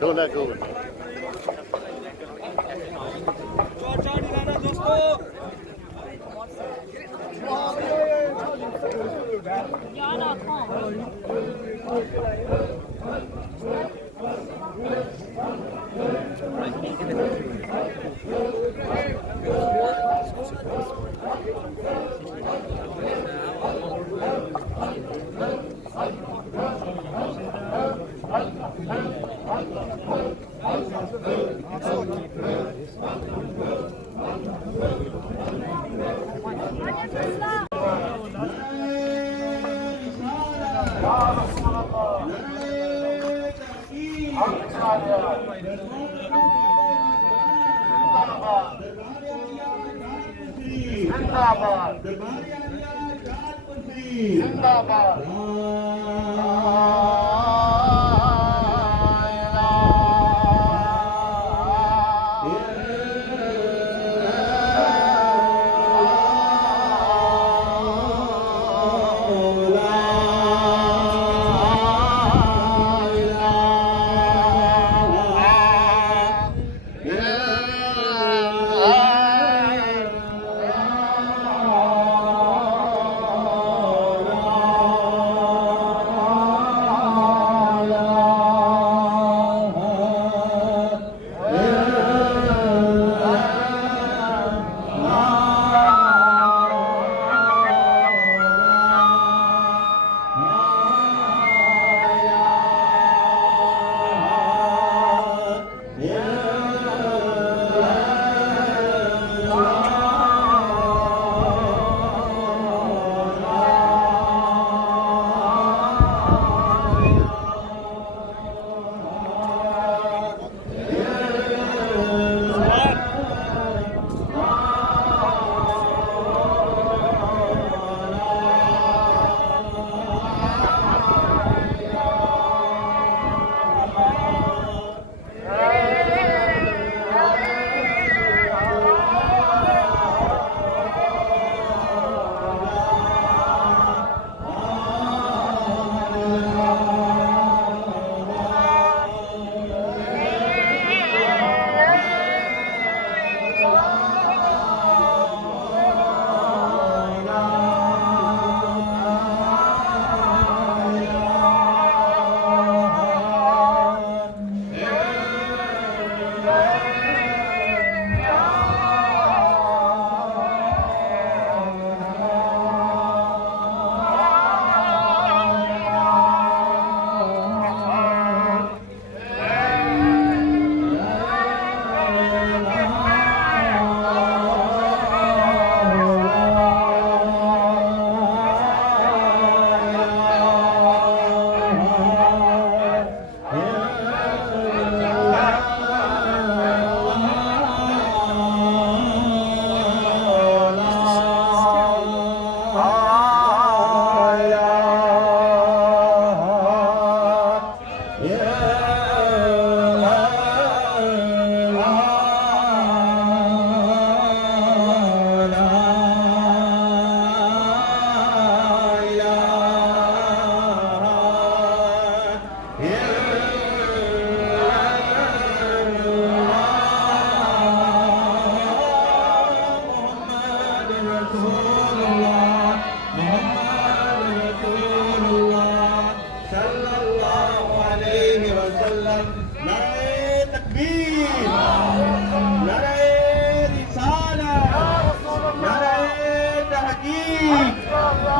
Don't let go.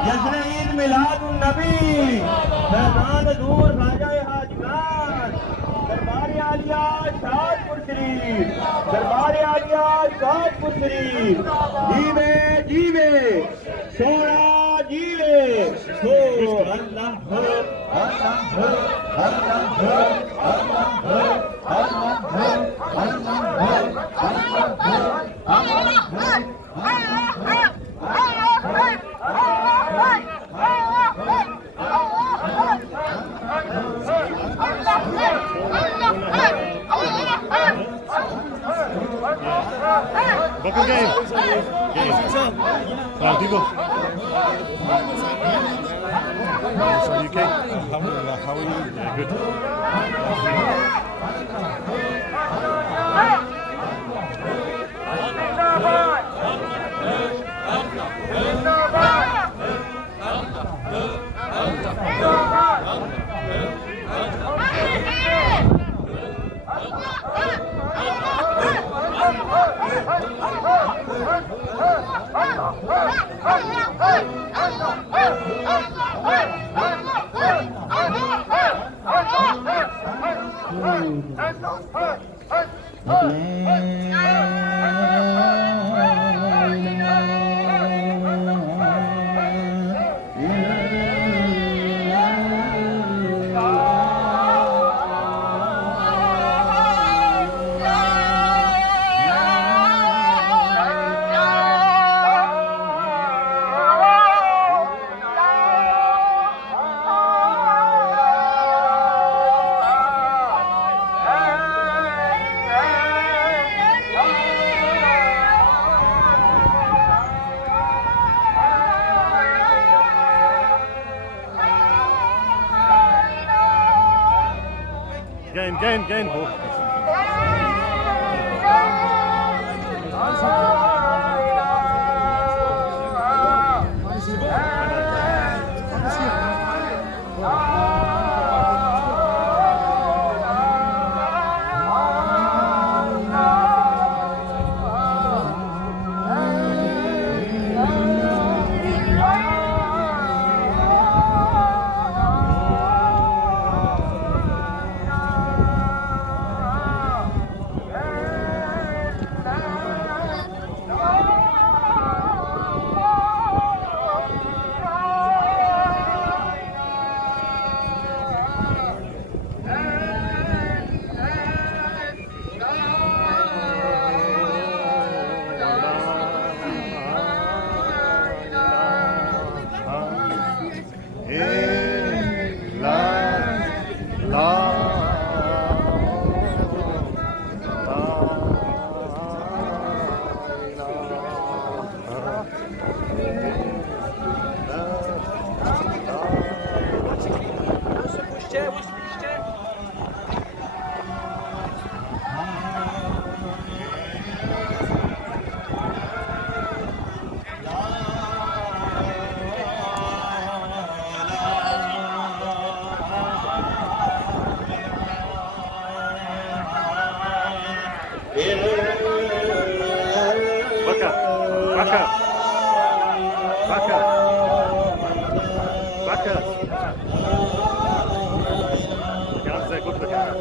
जश्न ईद मिलाद उन नबी फैजान दूर खाजा हाजगा आलिया शाहपुर शरीफ, दरबार आलिया शाहपुर शरीफ। जीवे जीवे सोना जीवे हो अल्लाह हो अल्लाह हो अल्लाह हो अल्लाह हो अल्लाह हो अल्लाह हो अल्लाह हो Welcome game. Right, people. So UK. Alhamdulillah. How are you? Yeah, good. Game. Ganz sehr gut bekannt.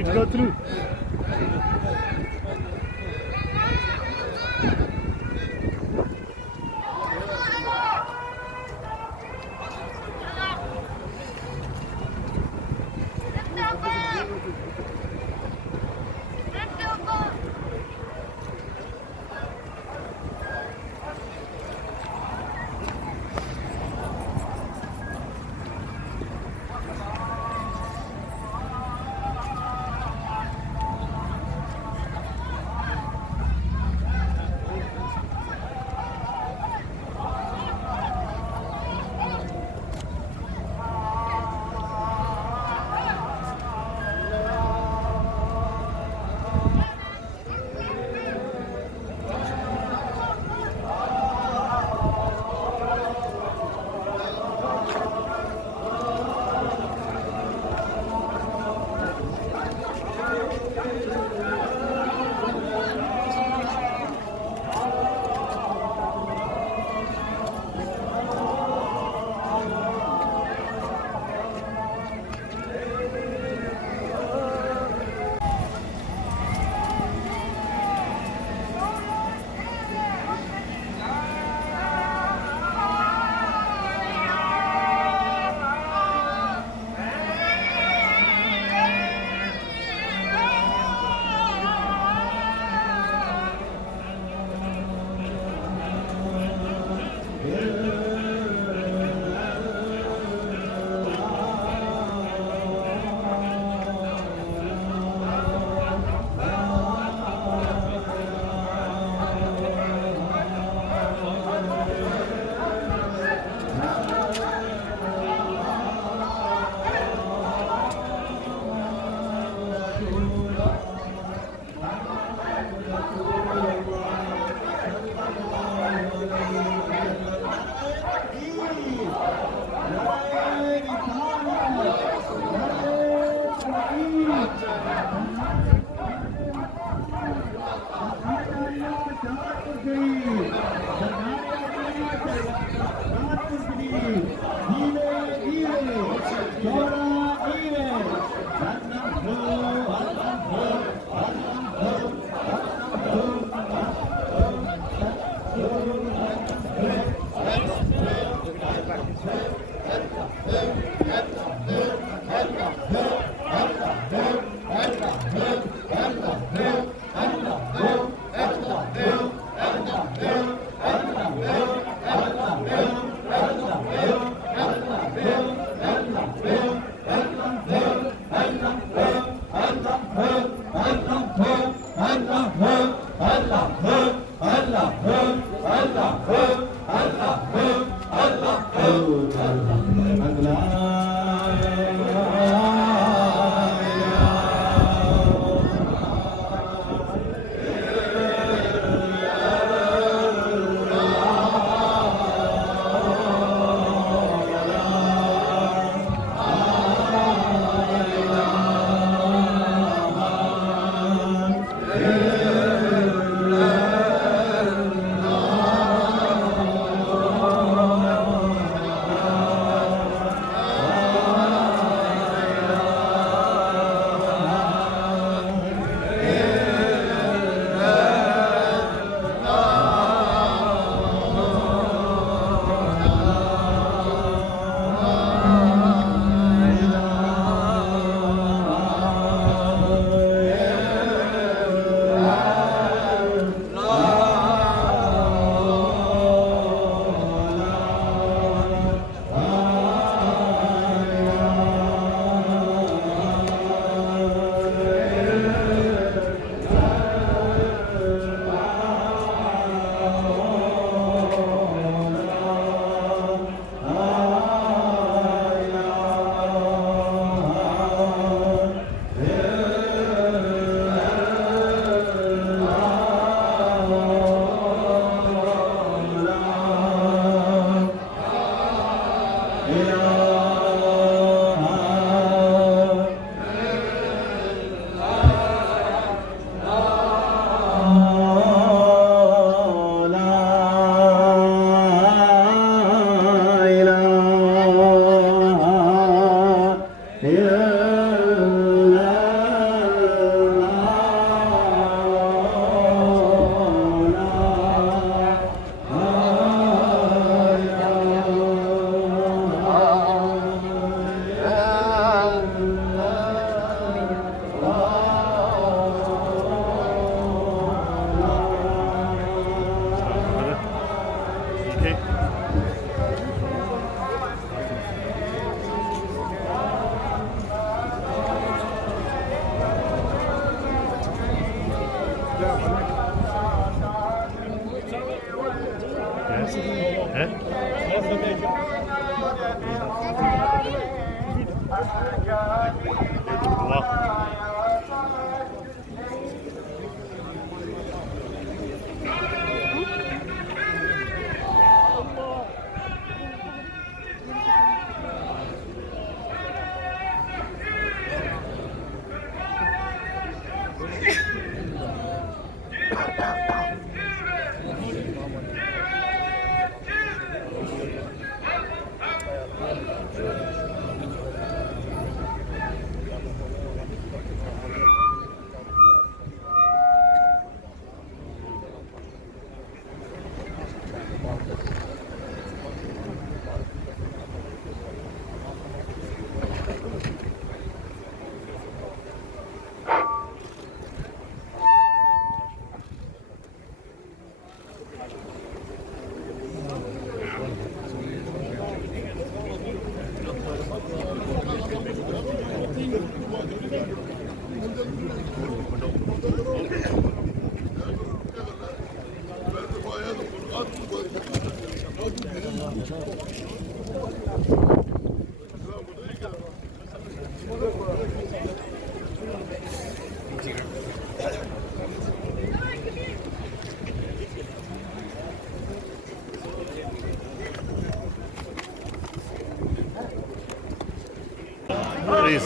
need to go through.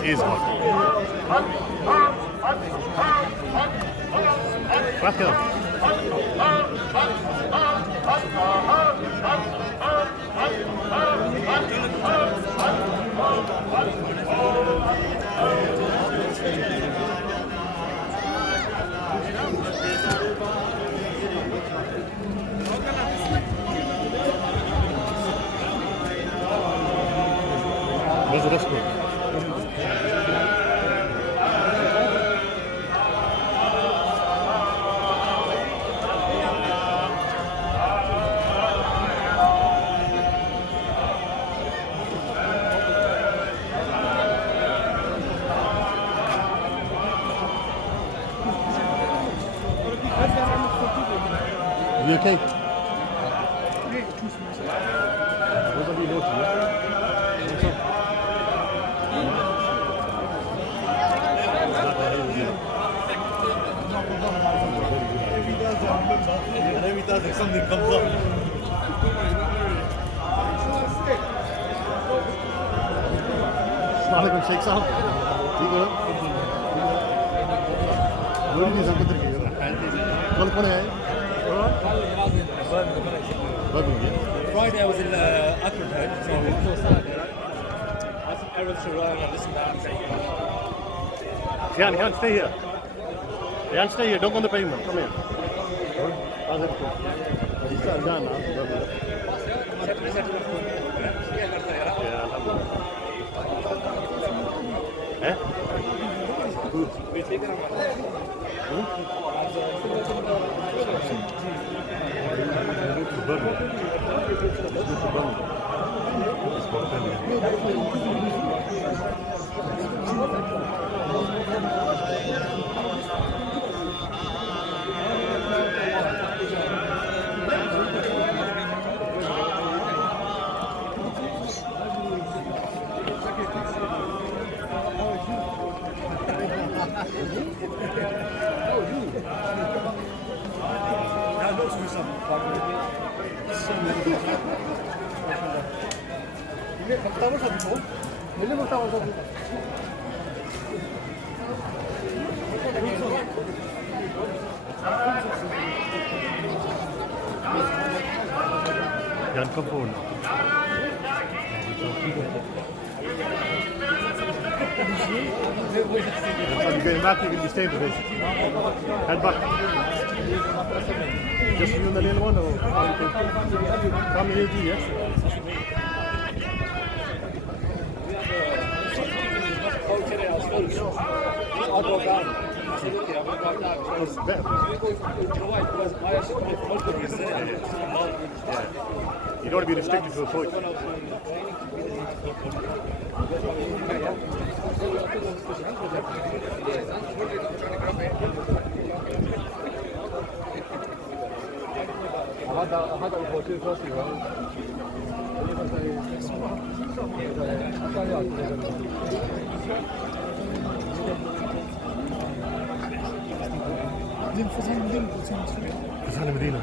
He's hot. Back up. Where's the rest of it? Are you okay? Where's the remote? What's up? Every time something comes up. Assalamualaikum Sheikh Sahab. ठीक हो? लोग भी सब कुछ किया। कौन है? Friday I was in Aquitaine, so it was Saturday. I think everyone should rely on this and that. Jan, stay here. Jan, stay here. Don't go on the pavement. Come here. Jan, come forward. You're going back, you can be staying today. Head back. Just you and the little one, or come here, yes? I'll go down. I said, okay, I'm going to go down. It's better. You know why? Because I actually put most of this there. You don't want to be restricted to a point. had that before too, first year. فسان المدينة.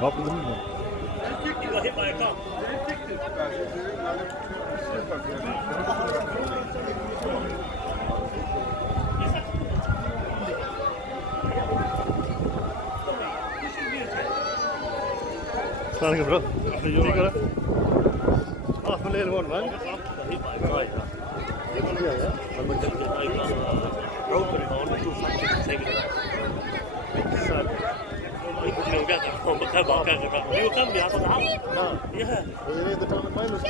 Vad blir det? You got hit by a car. Stanna bra. Tycker du? Ja, för det var väl. Broken it on, two fractures, take it. You come here for the house? Yeah. Was it the time of finals?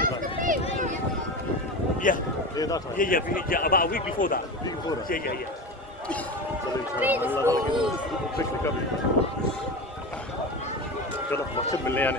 Yeah. Yeah, that time. Yeah, about a week before that. Week before that. Yeah. quickly coming. يلا مقصود بالله يعني.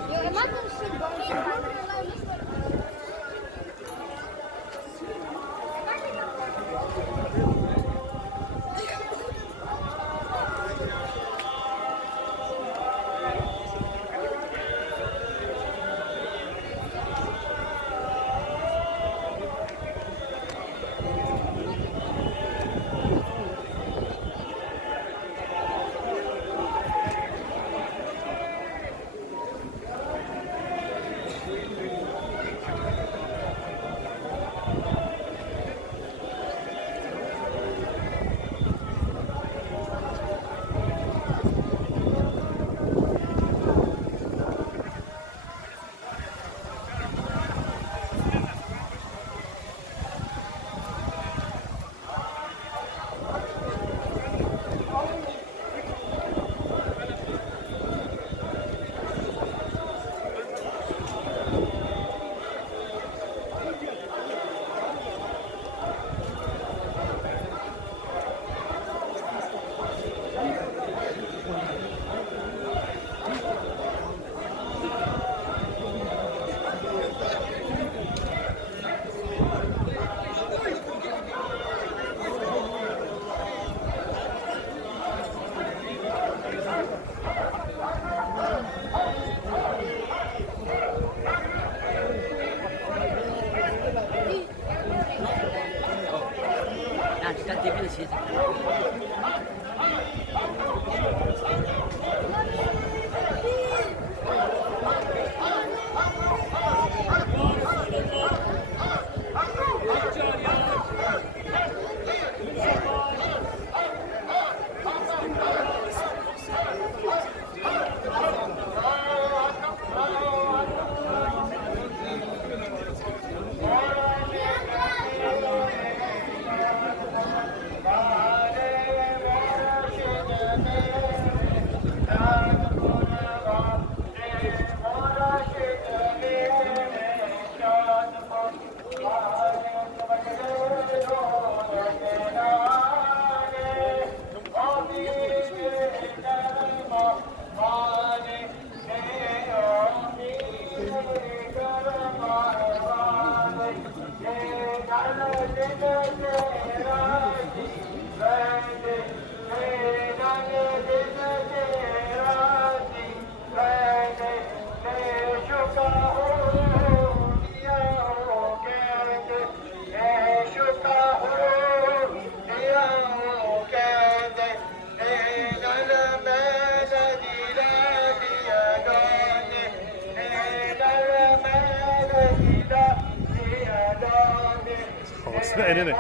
Sitting in it.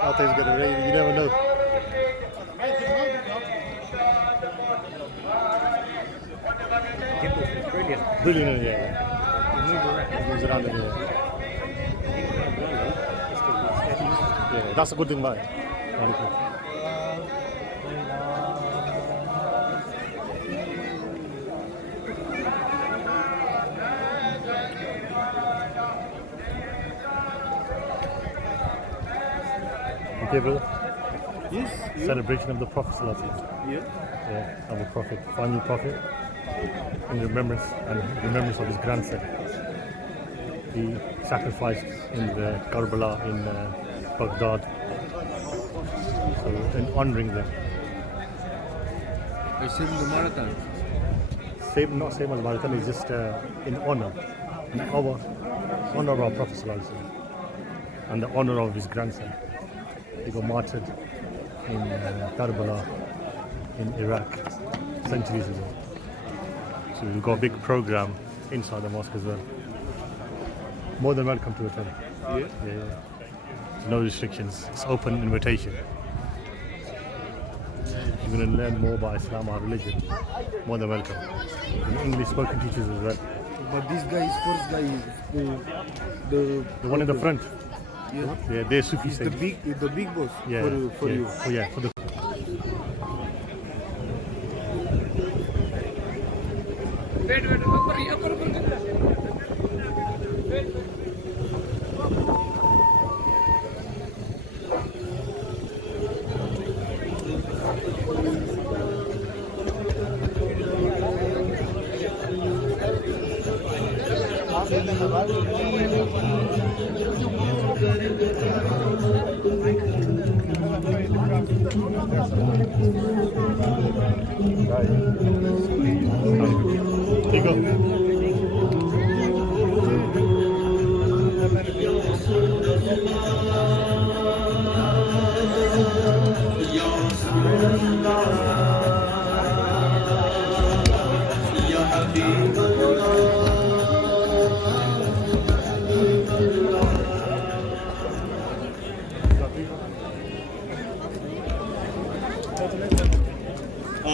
I'll take it rain. You never know. Brilliant. Brilliant, yeah. Moves around in here. Yeah, that's a good thing about it. Really cool. Okay, brother. Yes. Celebration of the Prophet Sallallahu Alaihi Wasallam. Yeah. Of the Prophet, final Prophet, in remembrance of his grandson. He sacrificed in the Karbala in Baghdad. So, in honouring them. I said in the marathon. Not same as marathon, it's just in honour. In our honour of our Prophet Sallallahu Alaihi Wasallam and the honour of his grandson. He got martyred in Karbala in Iraq centuries ago. So we've got a big program inside the mosque as well. More than welcome to attend. Yeah. There's no restrictions. It's open invitation. If you're going to learn more about Islam, our religion, more than welcome. And English spoken teachers as well. But this guy is first guy is The one in the front. Yeah. Yeah, they're Sufi He's the saints. big boss Yeah, for you. Oh yeah, for the There you go.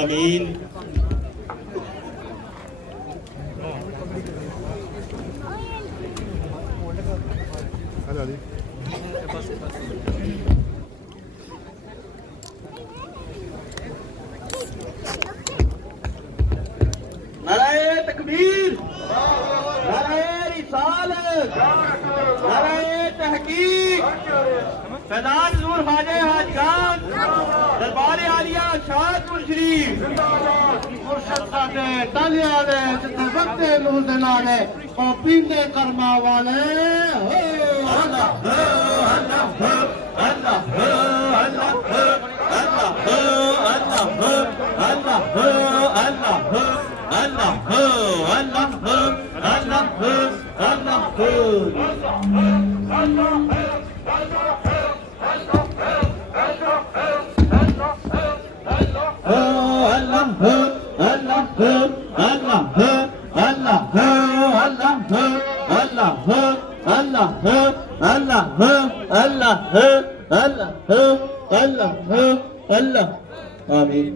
آمين. Hello, Ali. नाराए तकबीर, नाराए रिसालत, नाराए तहकीक, फैजान नूर ख्वाजा हाजगान, दरबार आलिया शाहपुर शरीफ, मुर्शद साहब तालियां दे जिथे वक्ते नूर दे नाल है ओ पींदे कर्मा वाले अल्लाह अल्लाह अल्लाह آمين.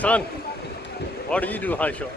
Son, what did you do high shot?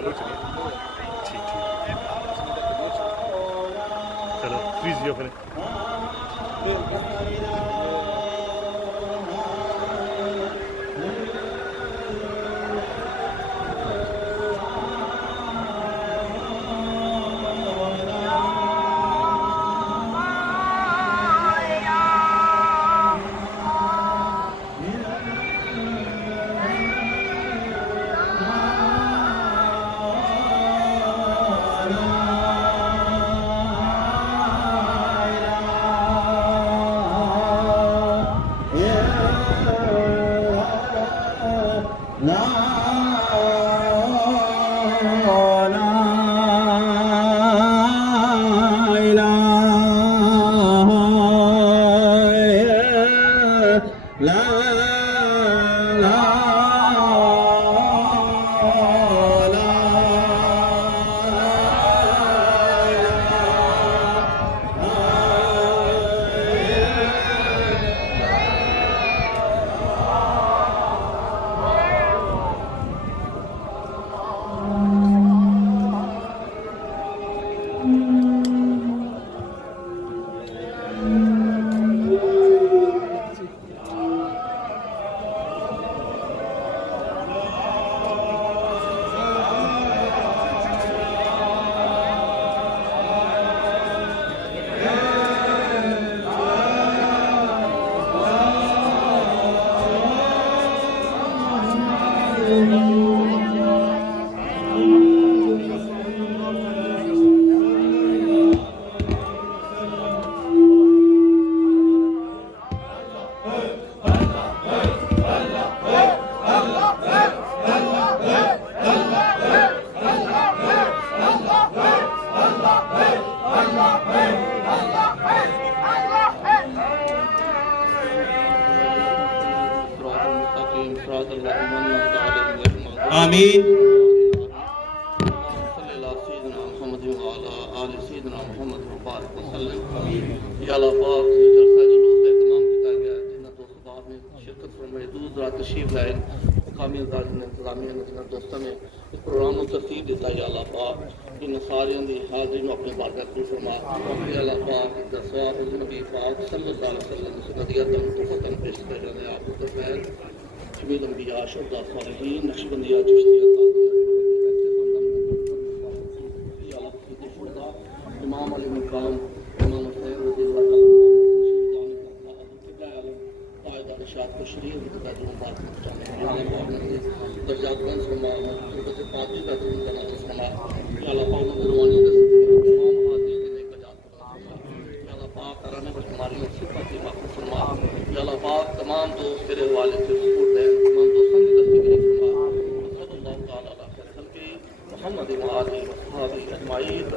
Baloch नहीं है। ठीक चलो फ्रीज दियो फिर आमीन। तशरीफ लाए मुकामी इंतजामिया ने दोस्तों ने इस प्रोग्राम को तरतीब दिता है। अल्लाह पाक इन सारियों की हाजिरी में अपने बारगाह कबूल फरमा। अल्लाह पाक दसवा नबी पाक सल्लल्लाहु अलैहि वसल्लम से नदियतन तुफतन पेश कर रहे हैं। आपको फैल जमील अंबिया शुहदा सालिहीन नक्शबंदिया चिश्तिया इमाम अली मकाम इमाम हुसैन रज़ी अल्लाह ताला शाद को शरीर की तकदीम बात पहुंचाने अल्लाह पाक ने दर्जा बुलंद फरमा गुरबत पाकी का दिन बना फरमा अल्लाह पाक ने कुर्बानी के तमाम हाजिर के नेक बजात फरमा अल्लाह पाक कराने पर बीमारियों से पाकी माफ फरमा अल्लाह पाक तमाम दोस्त तेरे हवाले से सपोर्ट है तमाम दोस्तों की दस्तगिरी फरमा सल्लल्लाहु तआला अलैहि वसल्लम के मोहम्मद व आलिहि व सहाबी अजमाइन।